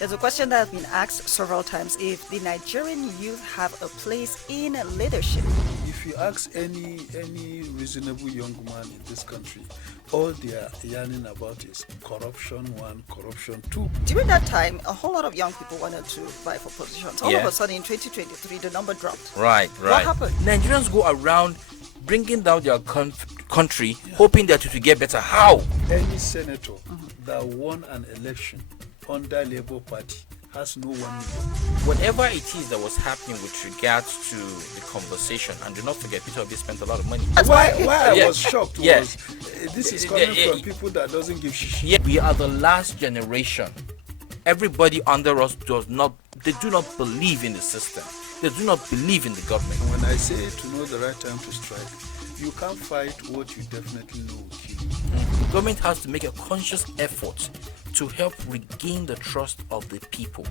There's a question that has been asked several times if the Nigerian youth have a place in leadership. If you ask any reasonable young man in this country, all they are yearning about is corruption one, corruption two. During that time, a whole lot of young people wanted to vie for positions. All of a sudden, in 2023, the number dropped. Right. What happened? Nigerians go around bringing down their country, hoping that it will get better. How? Any senator that won an election under Labour Party has no 1 million. Whatever it is that was happening with regards to the conversation, and do not forget, Peter Obi spent a lot of money. Why I was shocked was this is coming Yeah. from people that doesn't give shit. Yeah, we are the last generation. Everybody under us do not believe in the system. They do not believe in the government. When I say to know the right time to strike, you can't fight what you definitely know will kill you. The government has to make a conscious effort to help regain the trust of the people.